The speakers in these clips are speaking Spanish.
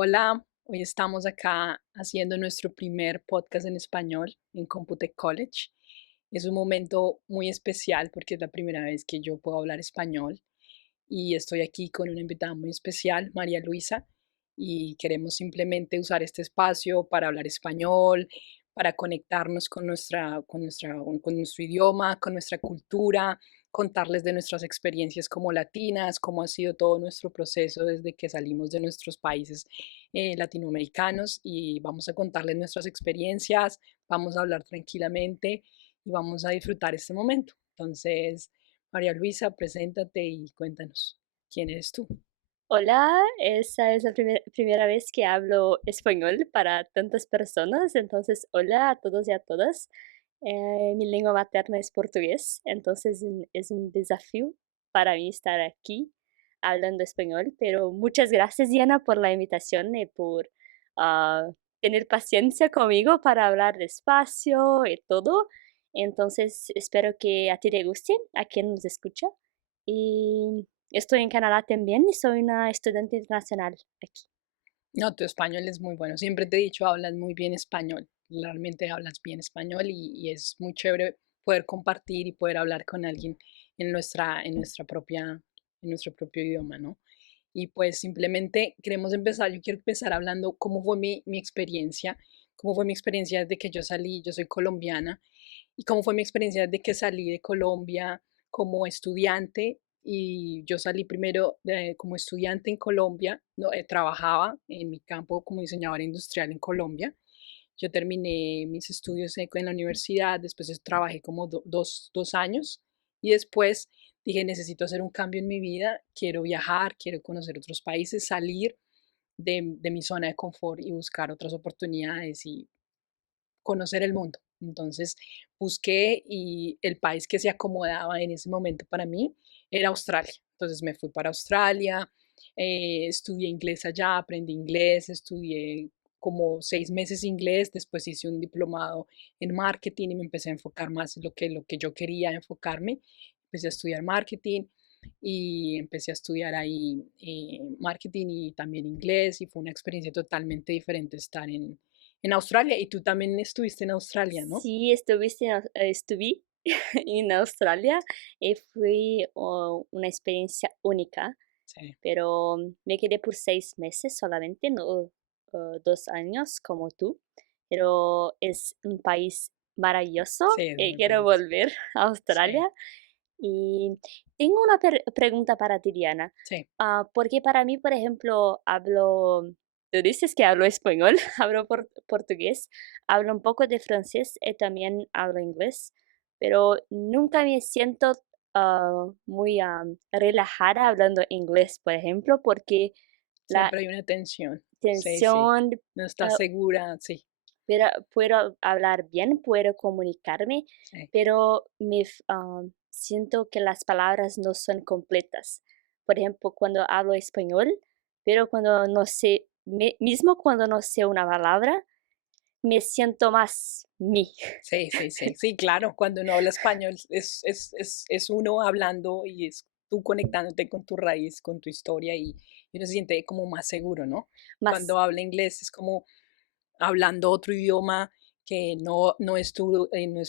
Hola, hoy estamos acá haciendo nuestro primer podcast en español en Computec College. Es un momento muy especial porque es la primera vez que yo puedo hablar español y estoy aquí con una invitada muy especial, María Luisa, y queremos simplemente usar este espacio para hablar español, para conectarnos con nuestro idioma, con nuestra cultura, contarles de nuestras experiencias como latinas, cómo ha sido todo nuestro proceso desde que salimos de nuestros países latinoamericanos y vamos a contarles nuestras experiencias, vamos a hablar tranquilamente y vamos a disfrutar este momento. Entonces, María Luisa, preséntate y cuéntanos, ¿quién eres tú? Hola, esa es la primera vez que hablo español para tantas personas, entonces hola a todos y a todas. Mi lengua materna es portugués, entonces es un desafío para mí estar aquí hablando español, pero muchas gracias Diana por la invitación y por ah, tener paciencia conmigo para hablar despacio y todo. Entonces espero que a ti te guste, a quien nos escucha. Y estoy en Canadá también y soy una estudiante internacional aquí. No, tu español es muy bueno. Siempre te he dicho, hablas muy bien español. Realmente hablas bien español y es muy chévere poder compartir y poder hablar con alguien en nuestro propio idioma, ¿no? Y pues simplemente queremos empezar, yo quiero empezar hablando cómo fue mi experiencia, cómo fue mi experiencia desde que yo salí, yo soy colombiana, y cómo fue mi experiencia desde que salí de Colombia como estudiante. Y yo salí primero como estudiante en Colombia, no, trabajaba en mi campo como diseñadora industrial en Colombia. Yo terminé mis estudios en la universidad, después trabajé como 2 años y después dije, necesito hacer un cambio en mi vida, quiero viajar, quiero conocer otros países, salir de mi zona de confort y buscar otras oportunidades y conocer el mundo. Entonces busqué y el país que se acomodaba en ese momento para mí era Australia. Entonces me fui para Australia, estudié inglés allá, aprendí inglés, estudié como 6 meses inglés, después hice un diplomado en marketing y me empecé a enfocar más en lo que yo quería enfocarme. Empecé a estudiar marketing y empecé a estudiar ahí marketing y también inglés y fue una experiencia totalmente diferente estar en Australia. Y tú también estuviste en Australia, ¿no? Sí, estuve en Australia y fue una experiencia única, Sí, pero me quedé por 6 meses solamente, no 2 años como tú, pero es un país maravilloso sí, es y muy quiero bonito. volver a Sí, Australia. Y tengo una pregunta para ti, Diana. sí, Porque para mí, por ejemplo, tú dices que hablo español, hablo portugués, hablo un poco de francés y también hablo inglés, pero nunca me siento muy relajada hablando inglés, por ejemplo, porque la siempre hay una tensión. Sí, sí. tensión, No estás ah, segura, sí, puedo hablar bien, puedo comunicarme, sí. pero siento que las palabras no son completas. Por ejemplo, cuando hablo español, pero cuando no sé, mismo cuando no sé una palabra, me siento más mí. Sí, sí, sí, sí, claro, cuando uno habla español es uno hablando y es tú conectándote con tu raíz, con tu historia y uno se siente como más seguro, ¿no? Más, Cuando habla inglés es como hablando otro idioma que no es tu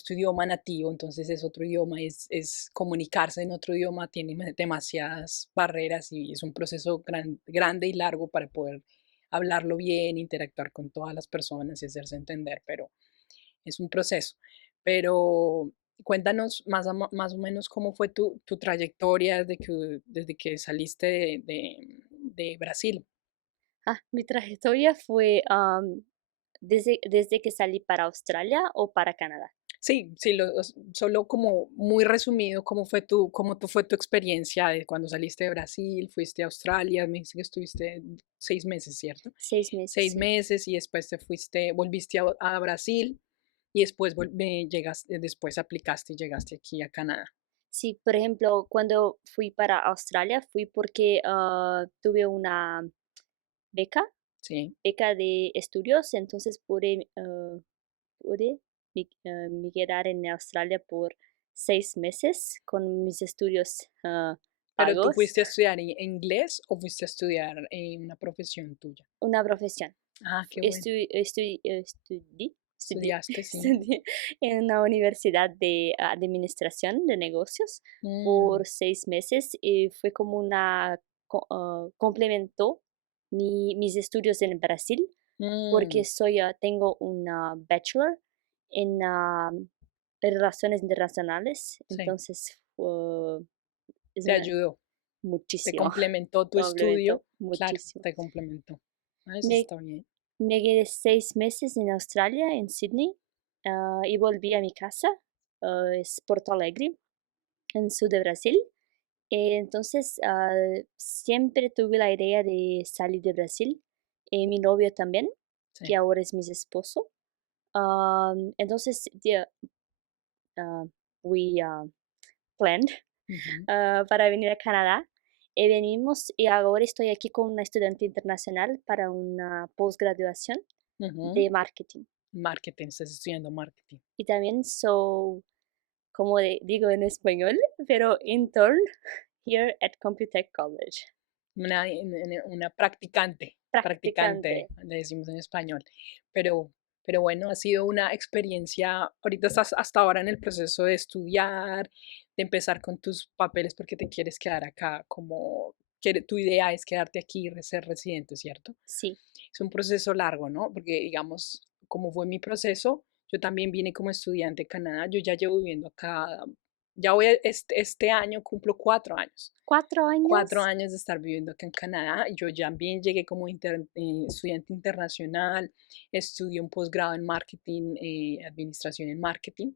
idioma nativo, entonces es otro idioma, es comunicarse en otro idioma, tiene demasiadas barreras y es un proceso grande y largo para poder hablarlo bien, interactuar con todas las personas y hacerse entender, pero es un proceso. Pero cuéntanos más o menos cómo fue tu trayectoria desde que saliste de Brasil. mi trayectoria fue desde que salí para Australia o para Canadá. Sí, sí, solo como muy resumido, cómo fue tu experiencia de cuando saliste de Brasil, fuiste a Australia, me dijiste que estuviste 6 meses, ¿cierto? 6 meses, Seis sí. meses y después volviste a Brasil y después después aplicaste y llegaste aquí a Canadá. Sí, por ejemplo, cuando fui para Australia fui porque tuve una beca, Sí, beca de estudios, entonces pude me quedar en Australia por 6 meses con mis estudios ¿Pero tú pagos, fuiste a estudiar inglés o fuiste a estudiar una profesión tuya? una profesión. Ah, qué bueno. Estudié Estudiaste, sí. estudié en una universidad de administración de negocios Mm, por 6 meses y fue como complementó mis estudios en Brasil porque mm, tengo una bachelor en relaciones internacionales, sí, entonces es te ayudó, te muchísimo, complementó tu estudio, complementó claro, muchísimo. te complementó. Ah, eso Me, está bien. me quedé 6 meses en Australia, en Sydney, y volví a mi casa, es Porto Alegre, en sur de Brasil. Entonces, siempre tuve la idea de salir de Brasil, mi novio también, que Sí. ahora es mi esposo. Entonces, uh, we planned Ujú, para venir a Canadá. Y venimos y ahora estoy aquí con una estudiante internacional para una postgraduación ujú. de marketing. Marketing, estás estudiando marketing. Y también soy, como digo en español, pero intern here at Computech College. Una practicante, Practicante. practicante, le decimos en español. Pero, pero bueno, ha sido una experiencia. Ahorita estás hasta ahora en el proceso de estudiar, de empezar con tus papeles porque te quieres quedar acá, como tu idea es quedarte aquí y ser residente, ¿cierto? Sí, Es un proceso largo, ¿no? Porque, digamos, como fue mi proceso, yo también vine como estudiante a Canadá, yo ya llevo viviendo acá, ya voy este año cumplo 4 años. 4 años. 4 años de estar viviendo acá en Canadá. Yo también llegué como estudiante internacional, estudié un posgrado en marketing, administración en marketing,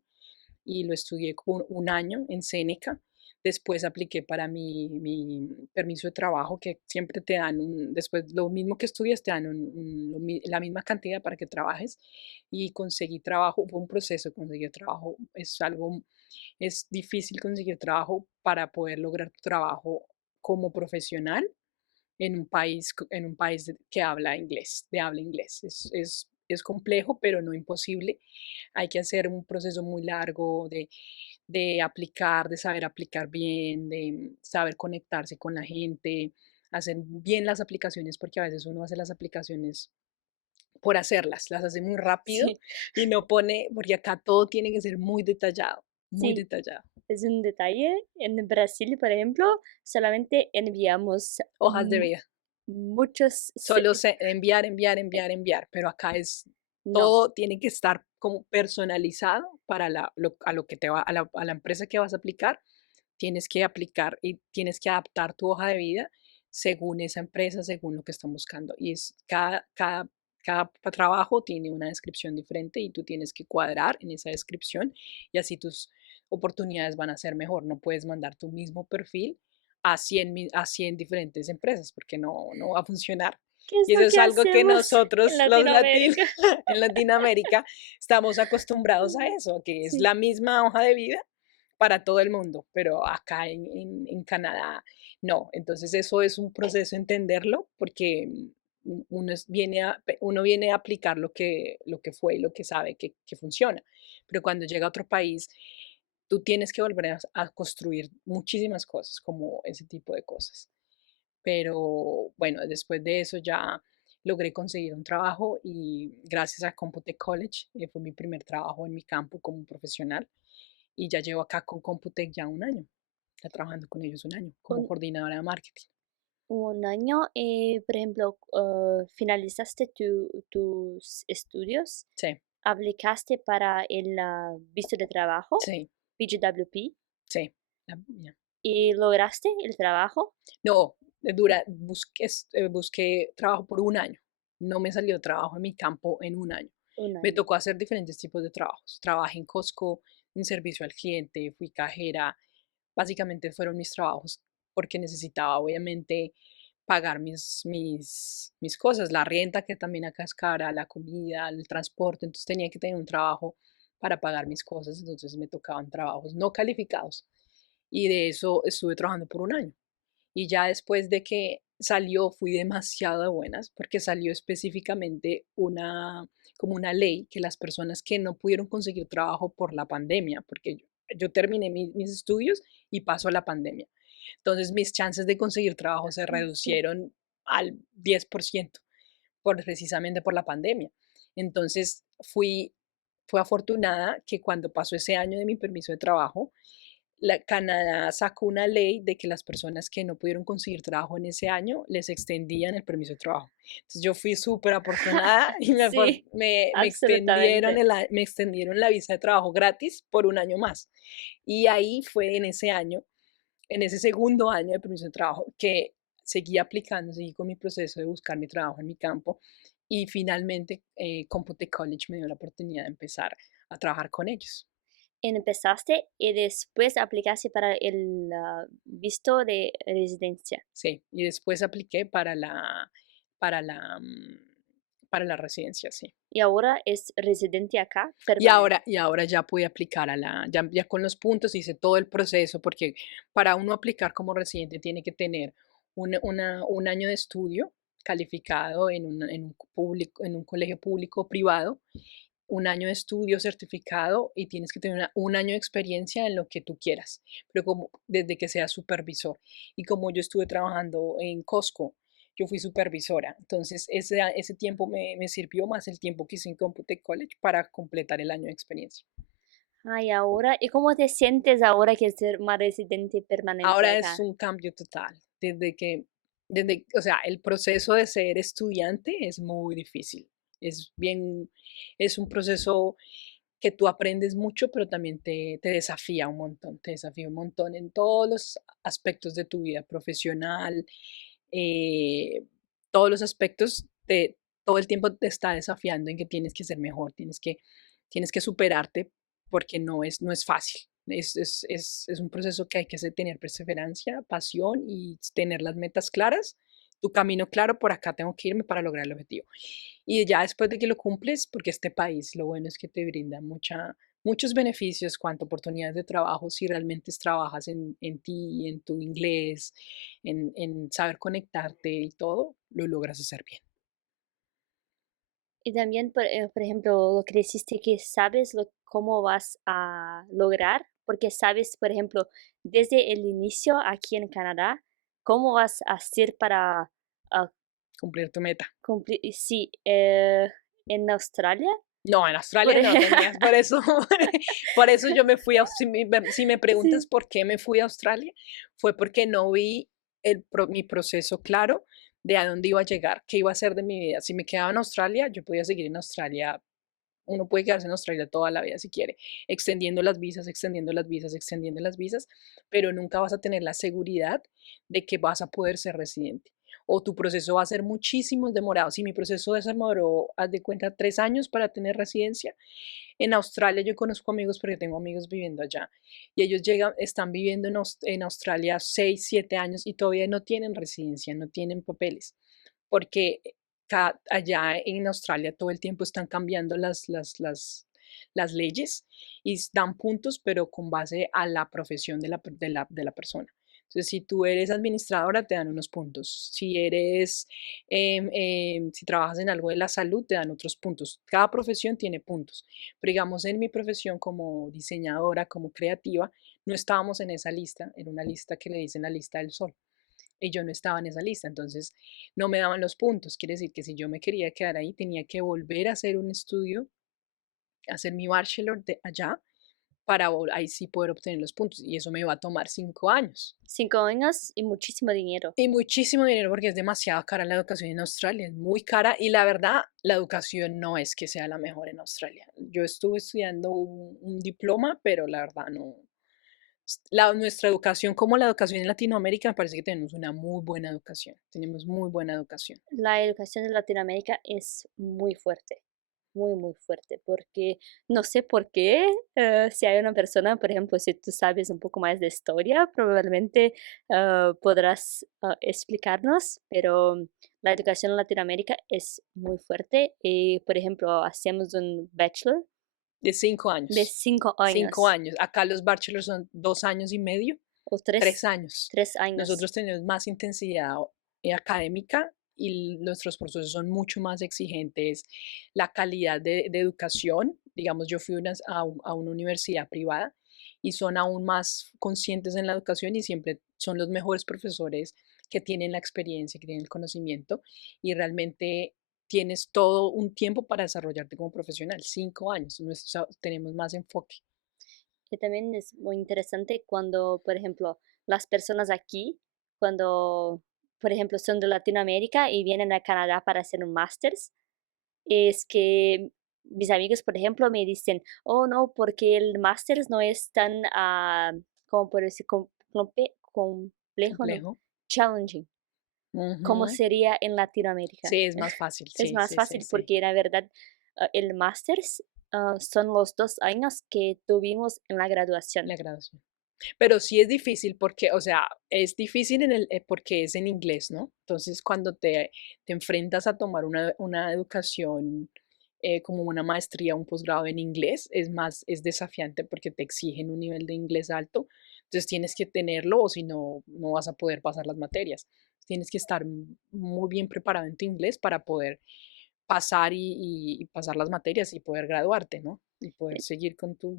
y lo estudié como un año en Seneca. Después apliqué para mi permiso de trabajo, que siempre te dan después lo mismo que estudias, te dan la misma cantidad para que trabajes. Y conseguí trabajo, fue un proceso, conseguir trabajo, es difícil conseguir trabajo para poder lograr tu trabajo como profesional en un país que habla inglés, de habla inglés. Es complejo, pero no imposible. Hay que hacer un proceso muy largo de aplicar, de saber aplicar bien, de saber conectarse con la gente, hacer bien las aplicaciones, porque a veces uno hace las aplicaciones por hacerlas, las hace muy rápido Sí, y no pone, porque acá todo tiene que ser muy detallado, muy sí, detallado. es un detalle. En Brasil, por ejemplo, solamente enviamos Hojas de vida. muchos, Solo enviar, enviar, enviar, enviar, pero acá no, todo tiene que estar como personalizado para a lo que a la empresa que vas a aplicar. Tienes que aplicar y tienes que adaptar tu hoja de vida según esa empresa, según lo que están buscando. Y cada trabajo tiene una descripción diferente y tú tienes que cuadrar en esa descripción y así tus oportunidades van a ser mejor. No puedes mandar tu mismo perfil a 100 diferentes empresas porque no va a funcionar. ¿qué es Y eso lo es que algo que hacemos en nosotros, los latinos, Latinoamérica? en Latinoamérica, estamos acostumbrados a eso, que es Sí, la misma hoja de vida para todo el mundo, pero acá en Canadá no. Entonces eso es un proceso entenderlo porque uno viene a aplicar lo que fue y lo que sabe que funciona. Pero cuando llega a otro país, tú tienes que volver a construir muchísimas cosas, como ese tipo de cosas. Pero bueno, después de eso ya logré conseguir un trabajo y gracias a Computech College fue mi primer trabajo en mi campo como profesional y ya llevo acá con Computech ya un año, ya trabajando con ellos un año como un, coordinadora de marketing. un año, por ejemplo, finalizaste tus estudios, Sí, aplicaste para el visto de trabajo, sí, PGWP, sí. Ya. y lograste el trabajo. No, busqué trabajo por un año. No me salió trabajo en mi campo en un año. Un Me año. tocó hacer diferentes tipos de trabajos. Trabajé en Costco, en servicio al cliente, fui cajera. Básicamente fueron mis trabajos porque necesitaba obviamente pagar mis cosas, la renta que también acá es cara, la comida, el transporte, entonces tenía que tener un trabajo para pagar mis cosas, entonces me tocaban trabajos no calificados y de eso estuve trabajando por un año. Y ya después de que salió, fui demasiado de buenas porque salió específicamente como una ley que las personas que no pudieron conseguir trabajo por la pandemia, porque yo terminé mis estudios y pasó la pandemia. Entonces mis chances de conseguir trabajo se Sí. reducieron al 10% precisamente por la pandemia. Entonces fue afortunada que cuando pasó ese año de mi permiso de trabajo, Canadá sacó una ley de que las personas que no pudieron conseguir trabajo en ese año les extendían el permiso de trabajo. Entonces yo fui súper afortunada y Sí, absolutamente. me extendieron la visa de trabajo gratis por un año más. Y ahí fue en ese año, en ese segundo año de permiso de trabajo, que seguí aplicando, seguí con mi proceso de buscar mi trabajo en mi campo y finalmente Compute College me dio la oportunidad de empezar a trabajar con ellos. Empezaste y después aplicaste para el visto de residencia. Sí, y después apliqué para la, para la residencia, sí. Y ahora es residente acá, permanente. Y ahora ya pude aplicar ya con los puntos hice todo el proceso, porque para uno aplicar como residente tiene que tener un año de estudio calificado en un colegio público o privado, un año de estudio certificado y tienes que tener un año de experiencia en lo que tú quieras, pero como desde que seas supervisor. Y como yo estuve trabajando en Costco, yo fui supervisora, entonces ese tiempo me sirvió más el tiempo que hice en Compute College para completar el año de experiencia. Ay, ahora, ¿y cómo te sientes ahora que ser más residente permanente Ahora es acá? un cambio total, o sea, el proceso de ser estudiante es muy difícil, es bien, es un proceso que tú aprendes mucho, pero también te desafía un montón, te desafía un montón en todos los aspectos de tu vida profesional, eh, todos los aspectos, todo el tiempo te está desafiando en que tienes que ser mejor, tienes que superarte porque no es fácil. Es un proceso que hay que tener perseverancia, pasión y tener las metas claras, tu camino claro, por acá tengo que irme para lograr el objetivo. Y ya después de que lo cumples, porque este país lo bueno es que te brinda muchos beneficios, cuanto oportunidades de trabajo, si realmente trabajas en ti, en tu inglés, en saber conectarte y todo, lo logras hacer bien. Y también, por ejemplo, lo que dijiste que sabes cómo vas a lograr, porque sabes, por ejemplo, desde el inicio aquí en Canadá, cómo vas a hacer para ah, Cumplir tu meta. cumplir. Y sí, en Australia, No, en por Australia no ejemplo, tenías, por eso, por eso yo me fui si me preguntas sí, por qué me fui a Australia, fue porque no vi mi proceso claro de a dónde iba a llegar, qué iba a hacer de mi vida. Si me quedaba en Australia, yo podía seguir en Australia. Uno puede quedarse en Australia toda la vida si quiere, extendiendo las visas, extendiendo las visas, extendiendo las visas, pero nunca vas a tener la seguridad de que vas a poder ser residente. O tu proceso va a ser muchísimo demorado. Si mi proceso se demoró, haz de cuenta, 3 años para tener residencia, en Australia yo conozco amigos porque tengo amigos viviendo allá y ellos están viviendo en Australia 6, 7 años y todavía no tienen residencia, no tienen papeles, porque allá en Australia todo el tiempo están cambiando las leyes y dan puntos, pero con base a la profesión de la persona. Entonces, si tú eres administradora, te dan unos puntos. Si trabajas en algo de la salud, te dan otros puntos. Cada profesión tiene puntos. Pero digamos, en mi profesión como diseñadora, como creativa, no estábamos en esa lista, en una lista que le dicen la lista del sol. Y yo no estaba en esa lista, entonces no me daban los puntos. Quiere decir que si yo me quería quedar ahí, tenía que volver a hacer un estudio, hacer mi bachelor de allá, para ahí sí poder obtener los puntos. Y eso me iba a tomar 5 años. 5 años y muchísimo dinero. Y muchísimo dinero porque es demasiado cara la educación en Australia, es muy cara y la verdad, la educación no es que sea la mejor en Australia. Yo estuve estudiando un diploma, pero la verdad no. Nuestra educación, como la educación en Latinoamérica, me parece que tenemos una muy buena educación. Tenemos muy buena educación. La educación en Latinoamérica es muy, muy fuerte, porque no sé por qué, si hay una persona, por ejemplo, si tú sabes un poco más de historia, probablemente podrás explicarnos, pero la educación en Latinoamérica es muy fuerte y, por ejemplo, hacemos un bachelor De cinco de años. 5 5 años años. Acá los bachelors son 2 años y medio, o tres tres, años. 3 años. Nosotros tenemos más intensidad académica y nuestros procesos son mucho más exigentes. La calidad de educación, digamos, yo fui a una universidad privada y son aún más conscientes en la educación y siempre son los mejores profesores que tienen la experiencia, que tienen el conocimiento y realmente tienes todo un tiempo para desarrollarte como profesional, 5 años, tenemos más enfoque. Y también es muy interesante cuando, por ejemplo, las personas aquí, cuando, por ejemplo, son de Latinoamérica y vienen a Canadá para hacer un máster, es que mis amigos, por ejemplo, me dicen, oh no, porque el máster no es tan, ¿cómo puedo decir? Complejo, no, Complejo. challenging, como Ujú. sería en Latinoamérica. Sí, es más fácil, Es sí, más sí, sí, fácil sí, porque la verdad el máster son los 2 años que tuvimos en la graduación. la graduación. Pero sí es difícil porque, o sea, es difícil porque es en inglés, ¿no? Entonces, cuando te enfrentas a tomar una educación como una maestría, un posgrado en inglés, es desafiante porque te exigen un nivel de inglés alto. Entonces, tienes que tenerlo o si no, no vas a poder pasar las materias. Tienes que estar muy bien preparado en tu inglés para poder pasar y pasar las materias y poder graduarte, ¿no? Y poder El, seguir el con tu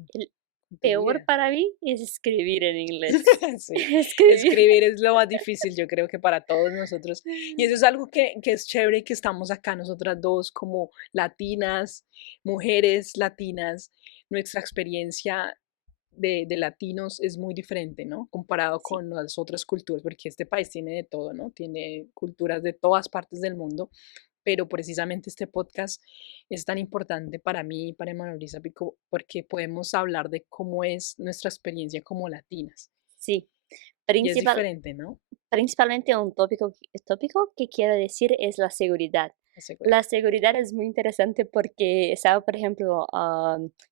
peor vida. para mí es escribir en inglés. Sí, Escribir. escribir es lo más difícil, yo creo que para todos nosotros. Y eso es algo que es chévere que estamos acá nosotras dos como latinas, mujeres latinas. Nuestra experiencia de latinos es muy diferente, ¿no? Comparado Sí, con las otras culturas, porque este país tiene de todo, ¿no? Tiene culturas de todas partes del mundo, pero precisamente este podcast es tan importante para mí y para Emanuel Luisa porque podemos hablar de cómo es nuestra experiencia como latinas. sí. Y es Principal, diferente, ¿no? Principalmente un tópico que quiero decir es la seguridad. La seguridad. La seguridad es muy interesante porque estaba, por ejemplo,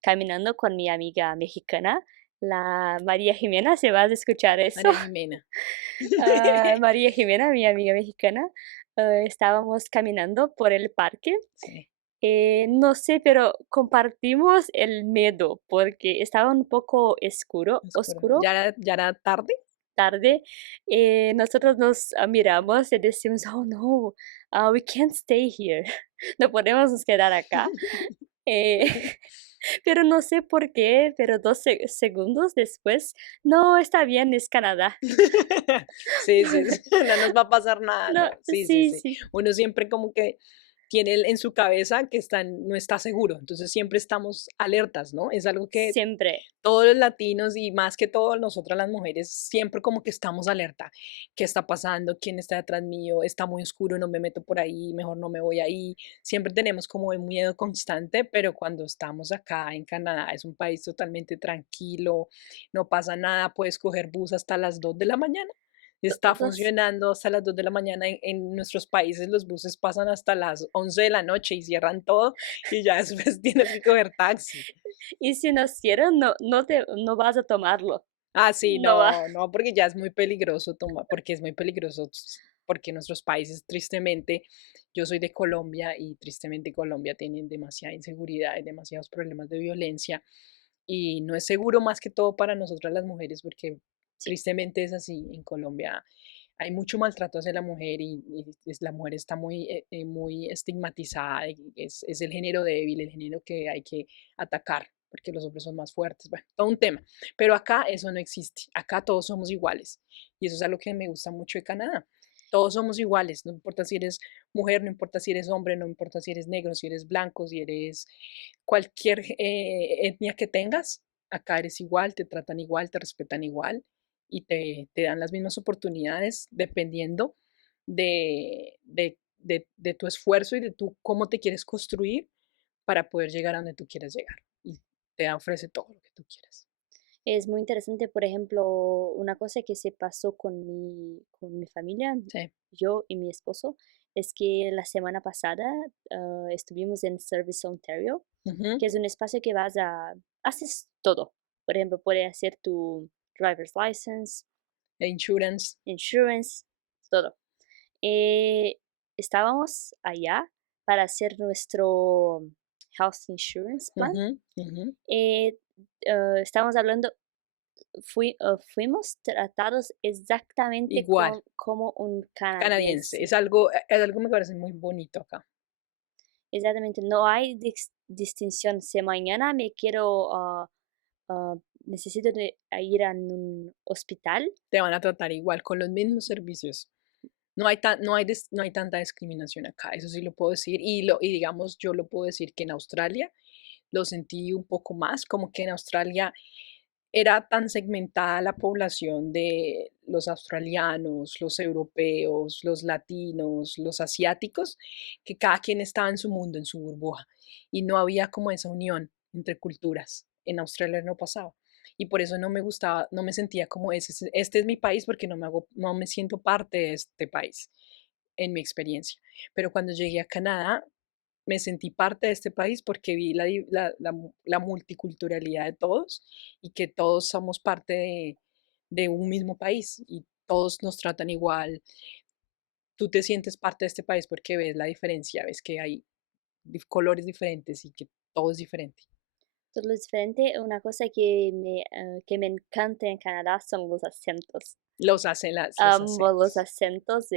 caminando con mi amiga mexicana, la María Jimena, si vas a escuchar eso. María Jimena. María Jimena, mi amiga mexicana, estábamos caminando por el parque. Sí, No sé, pero compartimos el miedo porque estaba un poco oscuro. oscuro Ya era tarde? tarde, nosotros nos miramos y decimos, oh no, we can't stay here, no podemos nos quedar acá. Eh, pero no sé por qué, pero 2 segundos después, no, está bien, es Canadá. Sí, sí, sí, no nos va a pasar nada, No, no, sí, sí, sí, sí. sí, Uno siempre como que tiene en su cabeza que no está seguro, entonces siempre estamos alertas, ¿no? Es algo que siempre. todos los latinos y más que todo nosotras las mujeres siempre como que estamos alerta. ¿Qué está pasando? ¿Quién está detrás mío? Está muy oscuro, no me meto por ahí, mejor no me voy ahí. Siempre tenemos como un miedo constante, pero cuando estamos acá en Canadá es un país totalmente tranquilo, no pasa nada, puedes coger bus hasta las 2 de la mañana. Está Todos, funcionando hasta las 2 de la mañana. En nuestros países los buses pasan hasta las 11 de la noche y cierran todo y ya después tienes que coger taxi. y si nos cierran, no vas a tomarlo, Ah, sí, no va. no, no, porque ya es muy peligroso tomar, porque es muy peligroso, porque nuestros países, tristemente, yo soy de Colombia y tristemente Colombia tiene demasiada inseguridad y demasiados problemas de violencia y no es seguro más que todo para nosotras las mujeres, porque Sí, tristemente es así. En Colombia hay mucho maltrato hacia la mujer y la mujer está muy estigmatizada, y es el género débil, el género que hay que atacar, porque los hombres son más fuertes, bueno, todo un tema. Pero acá eso no existe, acá todos somos iguales y eso es algo que me gusta mucho de Canadá. Todos somos iguales, no importa si eres mujer, no importa si eres hombre, no importa si eres negro, si eres blanco, si eres cualquier etnia que tengas, acá eres igual, te tratan igual, te respetan igual y te dan las mismas oportunidades dependiendo de tu esfuerzo y de tú cómo te quieres construir para poder llegar a donde tú quieres llegar. Y te ofrece todo lo que tú quieras. es muy interesante, por ejemplo, una cosa que se pasó con mi familia, Sí. yo y mi esposo, es que la semana pasada estuvimos en Service Ontario, Ujú. que es un espacio que haces todo. Por ejemplo, puedes hacer tu driver's license, E insurance. insurance, todo. Eh, Estábamos allá para hacer nuestro health insurance plan. Ujú, ujú. Eh, Estábamos hablando, fuimos tratados exactamente Igual, como un canadiense. canadiense. Es algo que me parece muy bonito acá. Exactamente, no hay distinción. Si mañana me quiero necesito ir a un hospital, Te van a tratar igual, con los mismos servicios. No hay tanta discriminación acá, eso sí lo puedo decir. Y digamos, yo lo puedo decir que en Australia lo sentí un poco más, como que en Australia era tan segmentada la población de los australianos, los europeos, los latinos, los asiáticos, que cada quien estaba en su mundo, en su burbuja, y no había como esa unión entre culturas. En Australia no pasaba. Y por eso no me gustaba, no me sentía como este es mi país porque no me siento parte de este país, en mi experiencia. Pero cuando llegué a Canadá, me sentí parte de este país porque vi la multiculturalidad de todos y que todos somos parte de un mismo país y todos nos tratan igual. Tú te sientes parte de este país porque ves la diferencia, ves que hay colores diferentes y que todo es diferente. todo es diferente. Una cosa que me encanta en Canadá son los acentos. Los Amo los acentos. acentos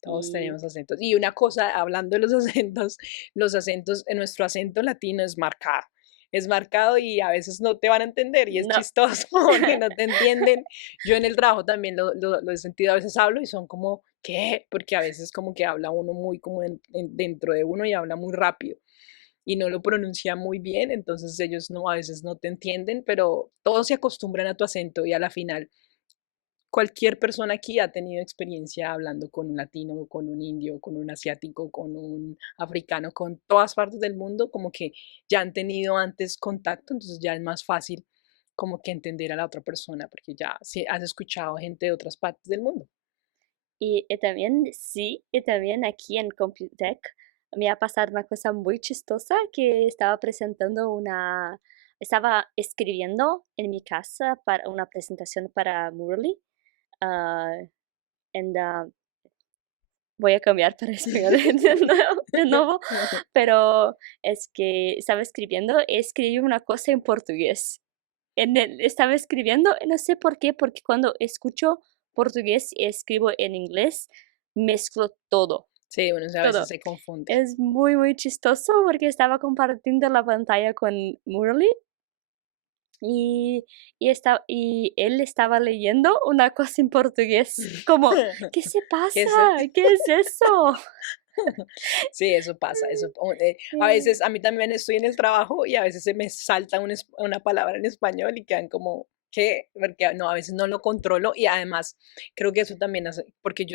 Todos tenemos acentos. Y una cosa, hablando de los acentos, nuestro acento latino es marcado y a veces no te van a entender y es no. chistoso porque no te entienden. Yo en el trabajo también lo he sentido, a veces hablo y son como, ¿qué? Porque a veces como que habla uno muy como dentro de uno y habla muy rápido y no lo pronuncia muy bien, entonces ellos no, a veces no te entienden, pero todos se acostumbran a tu acento y a la final cualquier persona aquí ha tenido experiencia hablando con un latino, con un indio, con un asiático, con un africano, con todas partes del mundo, como que ya han tenido antes contacto, entonces ya es más fácil como que entender a la otra persona, porque ya si has escuchado gente de otras partes del mundo. Y también, sí, y también aquí en Computec me ha pasado una cosa muy chistosa que estaba escribiendo en mi casa para una presentación para Murli. ah, and, voy a cambiar para español de nuevo, pero es que estaba escribiendo, escribí una cosa en portugués. Estaba escribiendo, no sé por qué, porque cuando escucho portugués y escribo en inglés, mezclo todo, Sí, uno a veces todo. se confunde. Es muy, muy chistoso porque estaba compartiendo la pantalla con Murli y, y él estaba leyendo una cosa en portugués, como, ¿qué se ¿Qué pasa? es? ¿Qué es eso? Sí, eso pasa, a Sí. veces a mí también estoy en el trabajo y a veces se me salta una palabra en español y quedan como, ¿qué? Porque no, a veces no lo controlo y además creo que eso también hace, porque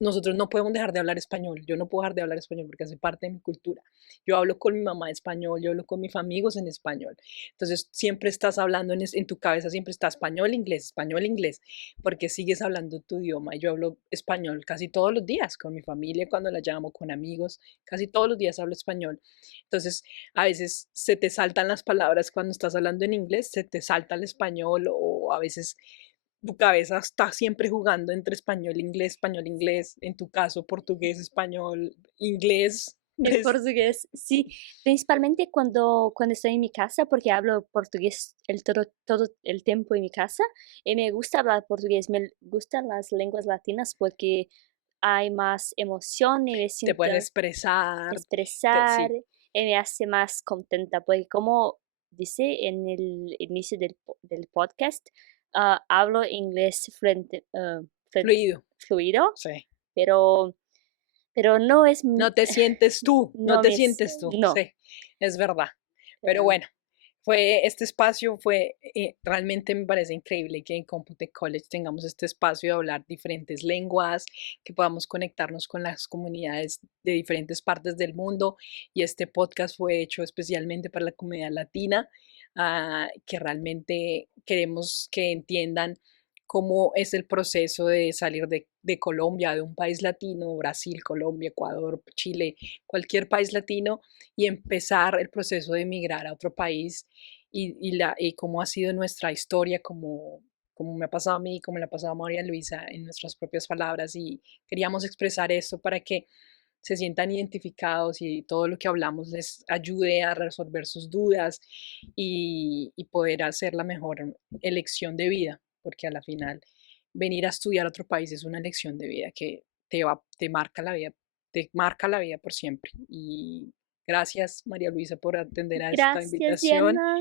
nosotros no podemos dejar de hablar español, yo no puedo dejar de hablar español porque hace parte de mi cultura. Yo hablo con mi mamá en español, yo hablo con mis amigos en español, entonces siempre estás hablando en tu cabeza, siempre está español, inglés, porque sigues hablando tu idioma. Yo hablo español casi todos los días con mi familia, cuando la llamo, con amigos, casi todos los días hablo español. Entonces, a veces se te saltan las palabras cuando estás hablando en inglés, se te salta el español o a veces tu cabeza está siempre jugando entre español, inglés, en tu caso portugués, español, inglés. En ¿Ves? portugués, sí, principalmente cuando estoy en mi casa, porque hablo portugués todo el tiempo en mi casa, y me gusta hablar portugués, me gustan las lenguas latinas porque hay más emoción y me Te siento puedes expresar, expresar, sí, y me hace más contenta, porque como dice en el inicio del podcast, hablo inglés fluido, fluido, sí. pero, pero no es, No te sientes tú, no no te me, sientes tú, no. sí, es verdad. Pero Pero bueno, este espacio fue, realmente me parece increíble que en Compute College tengamos este espacio de hablar diferentes lenguas, que podamos conectarnos con las comunidades de diferentes partes del mundo. Y este podcast fue hecho especialmente para la comunidad latina, que realmente queremos que entiendan cómo es el proceso de salir de Colombia, de un país latino, Brasil, Colombia, Ecuador, Chile, cualquier país latino, y empezar el proceso de emigrar a otro país y cómo ha sido nuestra historia, como me ha pasado a mí, como le ha pasado a María Luisa en nuestras propias palabras. Y queríamos expresar esto para que se sientan identificados y todo lo que hablamos les ayude a resolver sus dudas y poder hacer la mejor elección de vida, porque a la final venir a estudiar a otro país es una elección de vida que te marca la vida, te marca la vida por siempre. Y gracias, María Luisa, por atender a esta gracias, invitación Diana.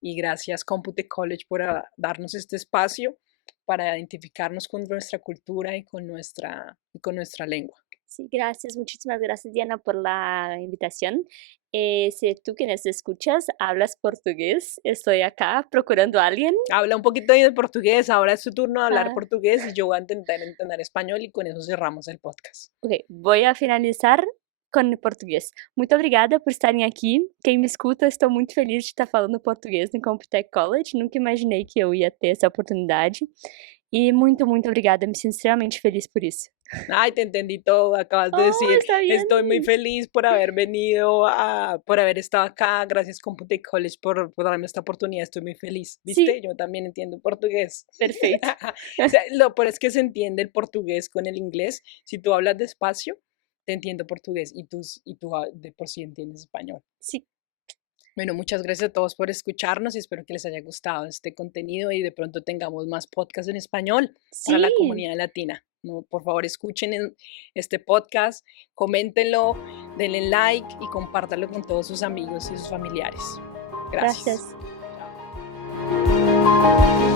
y gracias Compute College por darnos este espacio para identificarnos con nuestra cultura y con nuestra lengua. Sí, gracias, muchísimas gracias Diana por la invitación. Si tú que nos escuchas hablas portugués, estoy acá procurando a alguien. Habla un poquito de portugués, ahora es tu turno de hablar Ah, portugués y yo voy a intentar entender español y con eso cerramos el podcast. ok, voy a finalizar com português. Muito obrigada por estarem aqui. Quem me escuta, estou muito feliz de estar falando português no Computec College. Nunca imaginei que eu ia ter essa oportunidade. E muito, muito obrigada. Me sinto extremamente feliz por isso. Ay, te entendí todo, acabas de Oh, decir, está bien. estoy muy feliz por haber venido, por haber estado acá, gracias Compute College por darme esta oportunidad, estoy muy feliz, ¿viste? Sí, Yo también entiendo portugués. perfeito. O sea, lo peor es que se entiende el portugués con el inglés, si tú hablas despacio, te entiendo portugués y tú de por sí entiendes español. Sí, Bueno, muchas gracias a todos por escucharnos y espero que les haya gustado este contenido y de pronto tengamos más podcasts en español para la sí. comunidad latina. No, por favor, escuchen este podcast, coméntenlo, denle like y compártanlo con todos sus amigos y sus familiares. Gracias. Gracias. Chao.